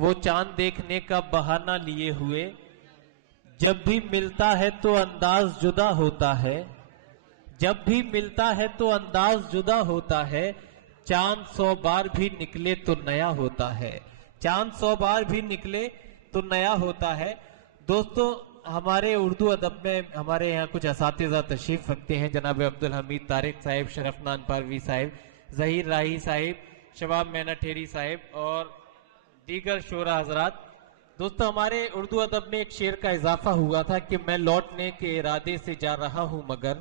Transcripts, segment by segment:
وہ چاند دیکھنے کا بہانہ لیے ہوئے، جب بھی ملتا ہے تو انداز جدا ہوتا ہے، جب بھی ملتا ہے تو انداز جدا ہوتا ہے، چاند 100 بار بھی نکلے تو نیا ہوتا ہے، چاند 100 بار بھی نکلے تو نیا ہوتا ہے۔ دوستو، ہمارے اردو ادب میں ہمارے یہاں کچھ اساتذہ تشریف رکھتے ہیں، جناب عبدالحمید طارق صاحب، شرفنان پاروی صاحب، ظہیر راہی صاحب، شباب مینا ٹھیری صاحب اور دیگر شعراء حضرات۔ دوستو، ہمارے اردو ادب میں ایک شعر کا اضافہ ہوا تھا کہ میں لوٹنے کے ارادے سے جا رہا ہوں مگر،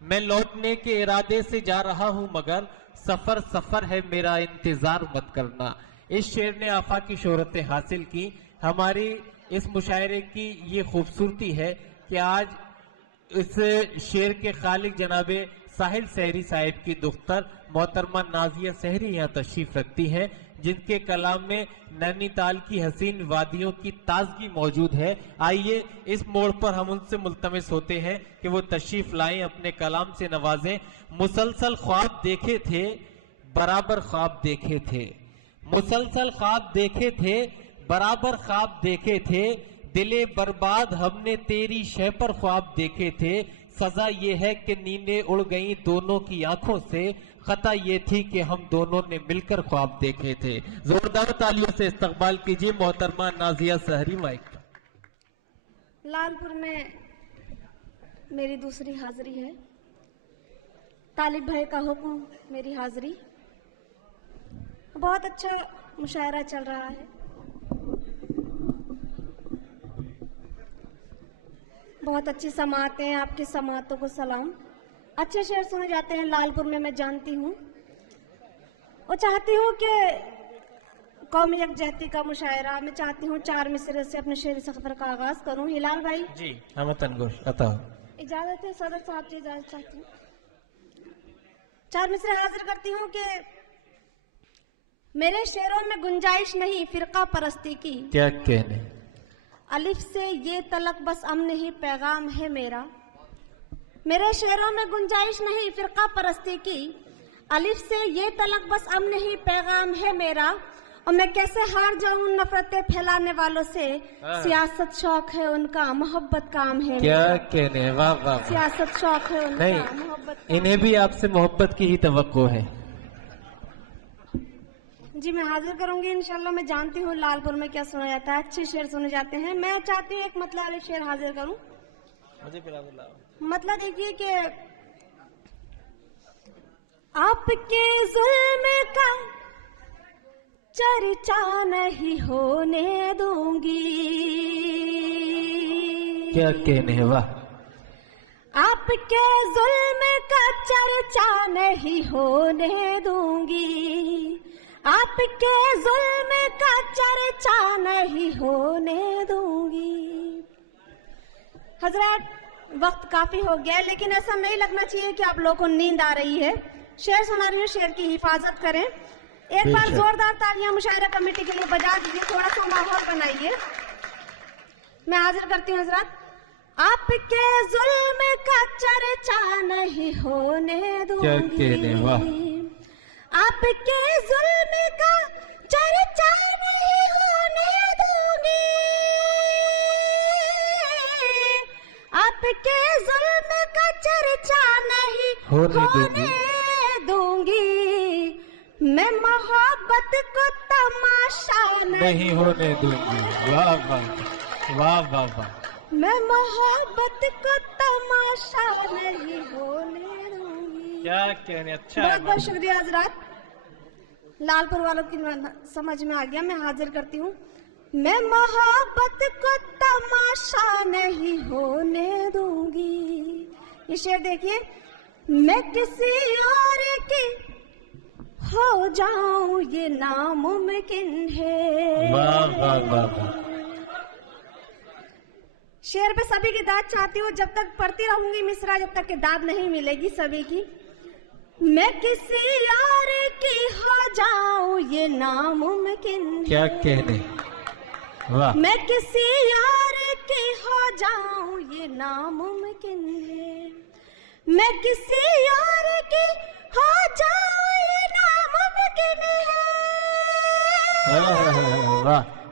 میں لوٹنے کے ارادے سے جا رہا ہوں مگر، سفر سفر ہے میرا انتظار مت کرنا۔ اس شعر نے آفاقی شہرت حاصل کی۔ ہماری اس مشاعرے کی یہ خوبصورتی ہے کہ آج اس شعر کے خالق جناب ساحل سحری صاحب کی دختر محترمہ نازیہ سحری یہاں تشریف رکھتی ہیں، جن کے کلام میں نینی تال کی حسین وادیوں کی تازگی موجود ہے۔ آئیے اس موڑ پر ہم ان سے ملتمس ہوتے ہیں کہ وہ تشریف لائیں، اپنے کلام سے نوازیں۔ مسلسل خواب دیکھے تھے، برابر خواب دیکھے تھے، مسلسل خواب دیکھے تھے، برابر خواب دیکھے تھے، دلے برباد ہم نے تیری شے پر خواب دیکھے تھے، سزا یہ ہے کہ نیندیں اڑ گئیں دونوں کی آنکھوں سے، خطا یہ تھی کہ ہم دونوں نے مل کر خواب دیکھے تھے۔ زوردار تالیوں سے استقبال کیجیے محترمہ نازیہ سحری مائک۔ لال پور میں میری دوسری حاضری ہے، طالب بھائی کا حکم میری حاضری۔ بہت اچھا مشاعرہ چل رہا ہے، بہت اچھی سماعتیں، آپ کی سماعتوں کو سلام۔ اچھے شعر سنے جاتے ہیں لال پور میں جانتی ہوں، اور چاہتی ہوں کہ قومی یکجہتی کا مشاعرہ میں چاہتی ہوں 4 مصرے سے اپنے شعری سفر کا آغاز کروں۔ ہلال بھائی جی، ہم تنگوش عطا اجازت ہے، صدر صاحب کی اجازت چاہتی ہوں۔ 4 مصرے حاضر کرتی ہوں کہ میرے شعروں میں گنجائش نہیں فرقہ پرستی کی، کیا کہنے، الف سے یہ تلک بس امن ہی پیغام ہے میرا، میرے شعروں میں گنجائش نہیں فرقہ پرستی کی، الف سے یہ تلک بس امن ہی پیغام ہے میرا، اور میں کیسے ہار جاؤں نفرتیں پھیلانے والوں سے، سیاست شوق ہے ان کا محبت کام ہے، کیا کہنے، واہ واہ، سیاست شوق ہے ان کا محبت، انہیں بھی آپ سے محبت کی ہی توقع ہے۔ جی میں حاضر کروں گی انشاءاللہ۔ میں جانتی ہوں لال پور میں کیا سنا جاتا ہے، اچھے شعر سنے جاتے ہیں۔ میں چاہتی ہوں ایک مطلع والے شعر حاضر کروں۔ مطلب دیکھیے کہ آپ کے ظلم کا چرچا نہیں ہونے دوں گی، کیا کہنے، واہ، آپ کے ظلم کا چرچا نہیں ہونے دوں گی، آپ کے ظلم کا چرچا نہیں ہونے دوں گی۔ حضرات، وقت کافی ہو گیا ہے، لیکن ایسا نہیں لگنا چاہیے کہ آپ لوگوں کو نیند آ رہی ہے۔ شعر سنا رہی ہوں، شعر کی حفاظت کریں۔ ایک بار زوردار تالیاں مشاعرہ کمیٹی کے لیے بجا دیجیے، تھوڑا سا ماحول بنائیے۔ میں حاضر کرتی ہوں حضرات۔ آپ کے ظلم کا چرچا نہیں ہونے دوں گی، آپ کے ظلم کا چرچا نہیں ہونے دوں گی، آپ کے ظلم کا چرچا نہیں ہونے دوں گی، میں محبت کو تماشا نہیں ہونے دوں گی، واہ واہ واہ واہ واہ، میں محبت کو تماشا نہیں ہونے دوں گی۔ کیا کہنے، اچھا، بہت بہت شکریہ حضرات۔ لال پور والوں کی سمجھ میں آ گیا، میں حاضر کرتی ہوں۔ میں محبت کو تماشا نہیں ہونے دوں گی۔ یہ شعر دیکھیے، میں کسی اور کی ہو جاؤں یہ ناممکن ہے۔ واہ واہ واہ، شعر پہ سبھی کی داد چاہتی ہوں، جب تک پڑھتی رہوں گی مصرع، جب تک کہ داد نہیں ملے گی سبھی کی۔ میں کسی اور کی ہو جاؤں یہ ناممکن ہے، کیا کہنے، واہ، میں کسی اور کی ہو جاؤں یہ ناممکن ہے، میں کسی اور کی ہو جاؤں یہ ناممکن ہے، واہ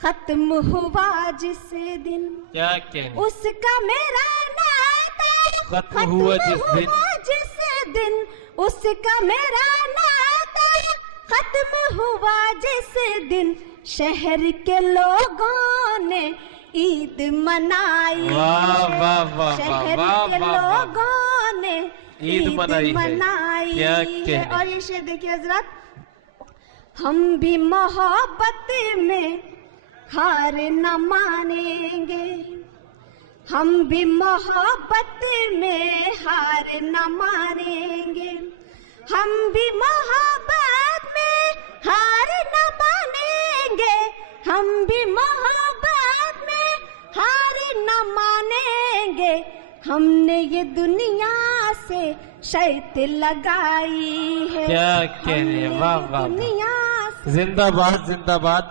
ختم ہوا جس دن کیا کہنے اس کا میرا ناتا ختم ہوا جس دن اس کا میرا ناتا ختم ہوا جس دن شہر کے لوگوں نے عید منائی واہ واہ واہ شہر واہ کے واہ واہ لوگوں نے عید منائی ہے کیا ہے کہنے اور یہ شعر دیکھیے حضرت ہم بھی محبت میں ہار نہ مانیں گے ہم بھی محبت میں ہار نہ مانیں گے ہم بھی محبت میں ہار نہ مانیں گے ہم بھی محبت میں ہار نہ مانیں گے ہم نے یہ دنیا سے شرط لگائی ہے کیا کہنے واہ واہ دنیا زندہ باد زندہ باد